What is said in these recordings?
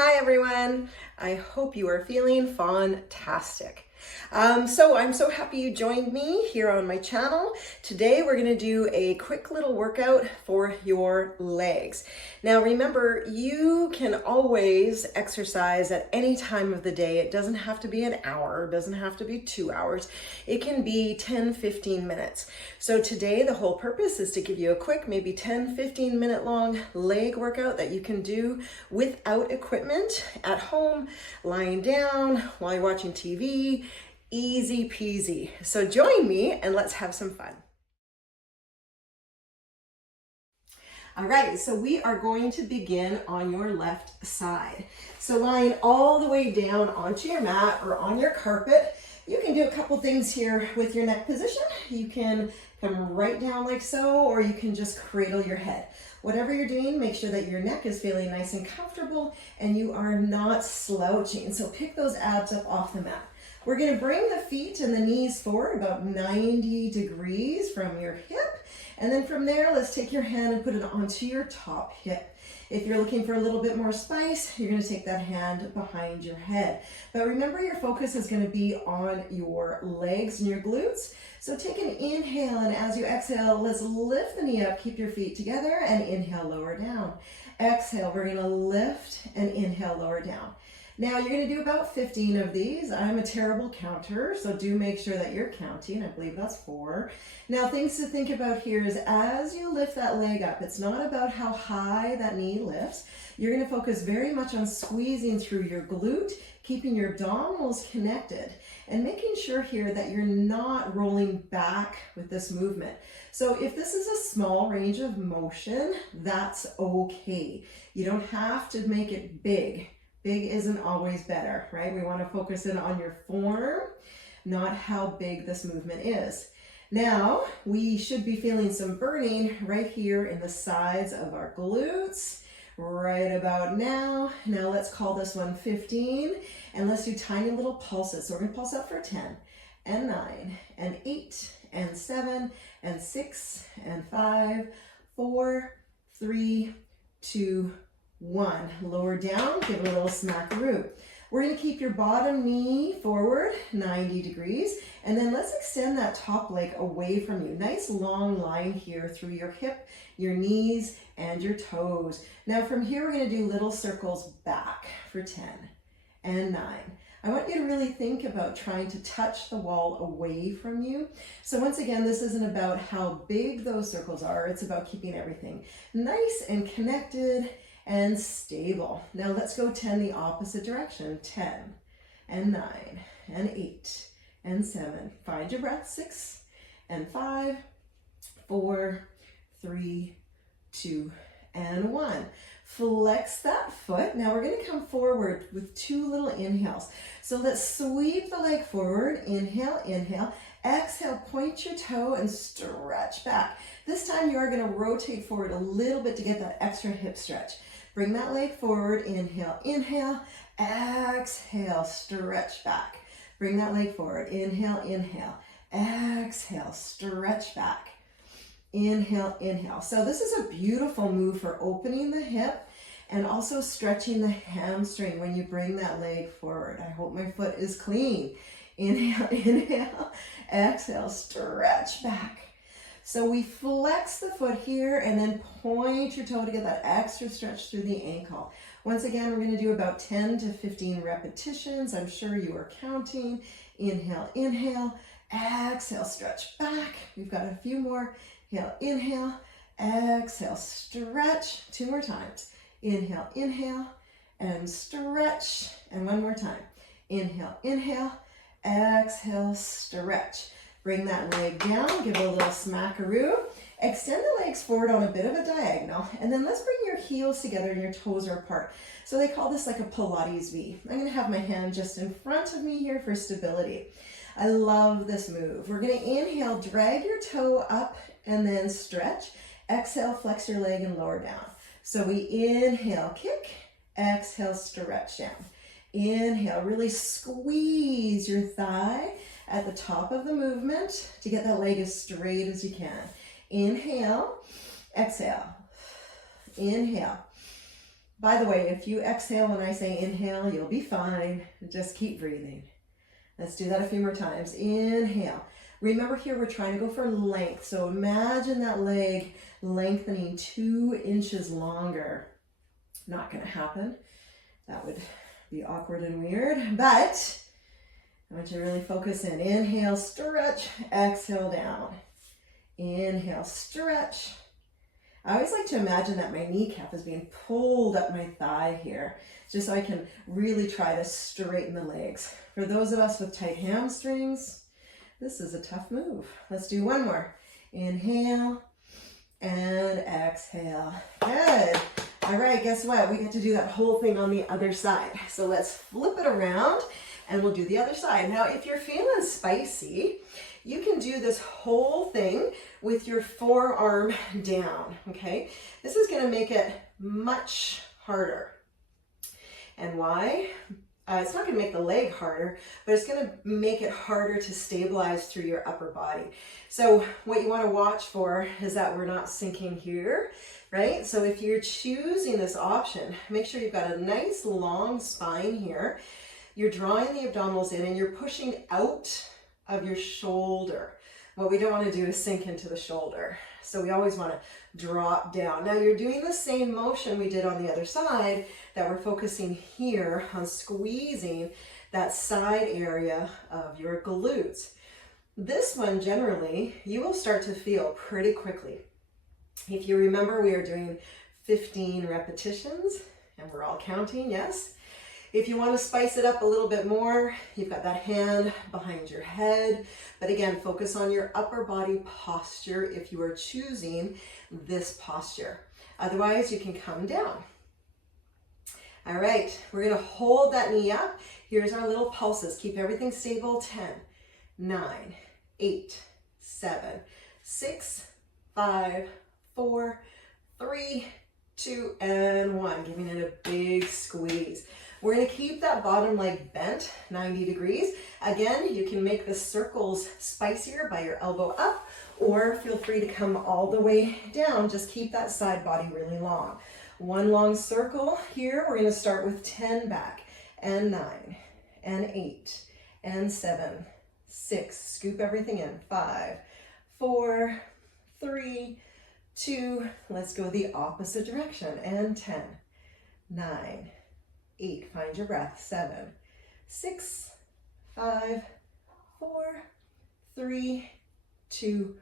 Hi everyone, I hope you are feeling fantastic. So I'm so happy you joined me here on my channel. Today we're going to do a quick little workout for your legs. Now remember, you can always exercise at any time of the day. It doesn't have to be an hour, it doesn't have to be 2 hours. It can be 10-15 minutes. So today the whole purpose is to give you a quick, maybe 10-15 minute long leg workout that you can do without equipment at home, lying down while you're watching TV. Easy peasy. So join me and let's have some fun. All right, so we are going to begin on your left side. So lying all the way down onto your mat or on your carpet, you can do a couple things here with your neck position. You can come right down like so, or you can just cradle your head. Whatever you're doing, make sure that your neck is feeling nice and comfortable and you are not slouching. So pick those abs up off the mat. We're going to bring the feet and the knees forward about 90 degrees from your hip. And then from there, let's take your hand and put it onto your top hip. If you're looking for a little bit more spice, you're going to take that hand behind your head. But remember, your focus is going to be on your legs and your glutes. So take an inhale, and as you exhale, let's lift the knee up, keep your feet together, and inhale, lower down. Exhale, we're going to lift and inhale, lower down. Now you're going to do about 15 of these. I'm a terrible counter, so do make sure that you're counting. I believe that's 4. Now things to think about here is as you lift that leg up, it's not about how high that knee lifts. You're going to focus very much on squeezing through your glute, keeping your abdominals connected, and making sure here that you're not rolling back with this movement. So if this is a small range of motion, that's okay. You don't have to make it big. Big isn't always better, right? We want to focus in on your form, not how big this movement is. Now, we should be feeling some burning right here in the sides of our glutes, right about now. Now let's call this one 15, and let's do tiny little pulses. So we're going to pulse out for 10, and 9, and 8, and 7, and 6, and 5, 4, 3, 2, 1. Lower down, give a little smackaroo. We're going to keep your bottom knee forward 90 degrees, and then let's extend that top leg away from you. Nice long line here through your hip, your knees, and your toes. Now from here, we're going to do little circles back for 10 and 9. I want you to really think about trying to touch the wall away from you. So once again, this isn't about how big those circles are. It's about keeping everything nice and connected and stable. Now let's go 10 the opposite direction. 10 and 9 and 8 and 7. Find your breath. 6 and 5, 4, 3, 2, and 1. Flex that foot. Now we're going to come forward with 2 little inhales. So let's sweep the leg forward. Inhale, inhale. Exhale, point your toe and stretch back. This time you are going to rotate forward a little bit to get that extra hip stretch. Bring that leg forward. Inhale, inhale. Exhale, stretch back. Bring that leg forward. Inhale, inhale. Exhale, stretch back. Inhale, inhale. So this is a beautiful move for opening the hip and also stretching the hamstring when you bring that leg forward. I hope my foot is clean. Inhale, inhale. Exhale, stretch back. So we flex the foot here and then point your toe to get that extra stretch through the ankle. Once again, we're going to do about 10 to 15 repetitions. I'm sure you are counting. Inhale, inhale. Exhale, stretch back. We've got a few more. Inhale, inhale. Exhale, stretch. 2 more times. Inhale, inhale, and stretch. And 1 more time. Inhale, inhale. Exhale, stretch. Bring that leg down, give it a little smackaroo. Extend the legs forward on a bit of a diagonal, and then let's bring your heels together and your toes are apart. So they call this like a Pilates V. I'm gonna have my hand just in front of me here for stability. I love this move. We're gonna inhale, drag your toe up and then stretch. Exhale, flex your leg and lower down. So we inhale, kick, exhale, stretch down. Inhale, really squeeze your thigh at the top of the movement to get that leg as straight as you can. Inhale, exhale, inhale, By the way, if you exhale when I say inhale, you'll be fine. Just keep breathing. Let's do that a few more times. Inhale. Remember here, we're trying to go for length. So imagine that leg lengthening 2 inches longer. Not going to happen. That would be awkward and weird, but I want you to really focus in. Inhale, stretch, exhale down. Inhale, stretch. I always like to imagine that my kneecap is being pulled up my thigh here, just so I can really try to straighten the legs. For those of us with tight hamstrings, this is a tough move. Let's do one more. Inhale and exhale. Good. All right, guess what? We get to do that whole thing on the other side. So let's flip it around and we'll do the other side. Now, if you're feeling spicy, you can do this whole thing with your forearm down, okay? This is gonna make it much harder. And why? It's not gonna make the leg harder, but it's gonna make it harder to stabilize through your upper body. So what you wanna watch for is that we're not sinking here, right? So if you're choosing this option, make sure you've got a nice long spine here. You're drawing the abdominals in and you're pushing out of your shoulder. What we don't want to do is sink into the shoulder. So we always want to drop down. Now you're doing the same motion we did on the other side, that we're focusing here on squeezing that side area of your glutes. This one generally, you will start to feel pretty quickly. If you remember, we are doing 15 repetitions and we're all counting, yes? If you want to spice it up a little bit more, you've got that hand behind your head. But again, focus on your upper body posture if you are choosing this posture. Otherwise, you can come down. All right, we're going to hold that knee up. Here's our little pulses. Keep everything stable. 10, 9, 8, 7, 6, 5, 4, 3, 2, and 1. Giving it a big squeeze. We're going to keep that bottom leg bent 90 degrees. Again, you can make the circles spicier by your elbow up, or feel free to come all the way down. Just keep that side body really long. One long circle here. We're going to start with 10 back, and 9, and 8, and 7, 6. Scoop everything in. 5, 4, 3, 2. Let's go the opposite direction. And 10, 9, 8, find your breath. 7, 6, 5, 4, 3, 2,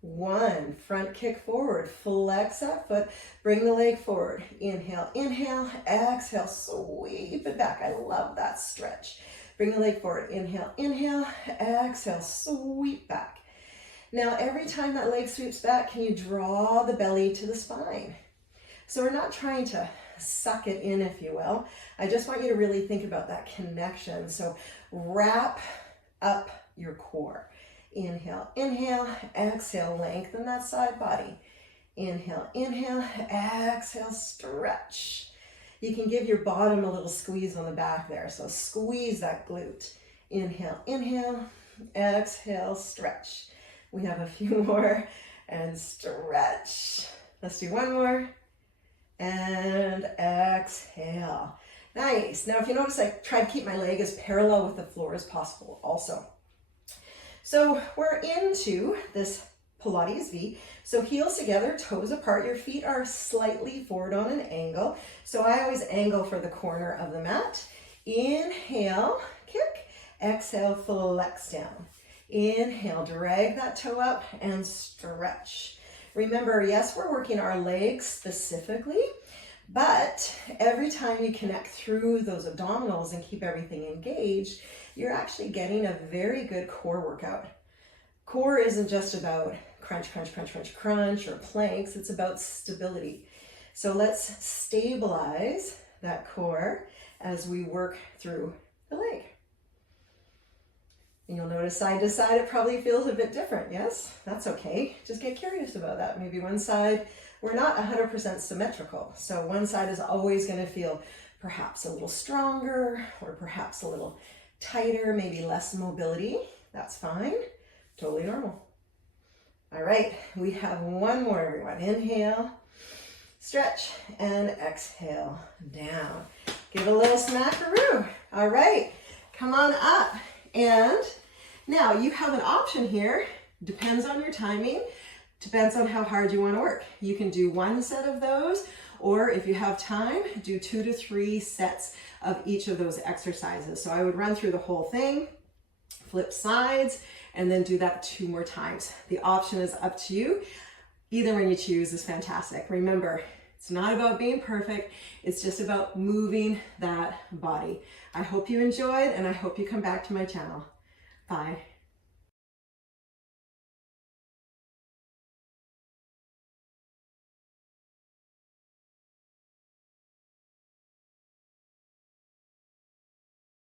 1. Front kick forward, flex that foot, bring the leg forward. Inhale, inhale, exhale, sweep it back. I love that stretch. Bring the leg forward. Inhale, inhale, exhale, sweep back. Now, every time that leg sweeps back, can you draw the belly to the spine? So we're not trying to suck it in, if you will. I just want you to really think about that connection. So wrap up your core. Inhale, inhale, exhale, lengthen that side body. Inhale, inhale, exhale, stretch. You can give your bottom a little squeeze on the back there. So squeeze that glute. Inhale, inhale, exhale, stretch. We have a few more, and stretch. Let's do one more. And exhale. Nice. Now, if you notice, I try to keep my leg as parallel with the floor as possible also. So we're into this Pilates V. So heels together, toes apart. Your feet are slightly forward on an angle. So I always angle for the corner of the mat. Inhale, kick. Exhale, flex down. Inhale, drag that toe up and stretch. Remember, yes, we're working our legs specifically, but every time you connect through those abdominals and keep everything engaged, you're actually getting a very good core workout. Core isn't just about crunch, crunch, crunch, crunch, crunch, or planks. It's about stability. So let's stabilize that core as we work through the leg. And you'll notice side to side, it probably feels a bit different. Yes, that's okay. Just get curious about that. Maybe one side, we're not 100% symmetrical. So one side is always going to feel perhaps a little stronger or perhaps a little tighter, maybe less mobility. That's fine. Totally normal. All right, we have one more, everyone. Inhale, Stretch and exhale down. Give a little smackaroo. All right, come on up. And now you have an option here. Depends on your timing. Depends on how hard you want to work. You can do one set of those, or if you have time, do 2 to 3 sets of each of those exercises. So I would run through the whole thing, flip sides, and then do that 2 more times. The option is up to you. Either one you choose is fantastic. Remember, it's not about being perfect. It's just about moving that body. I hope you enjoyed, and I hope you come back to my channel. Bye.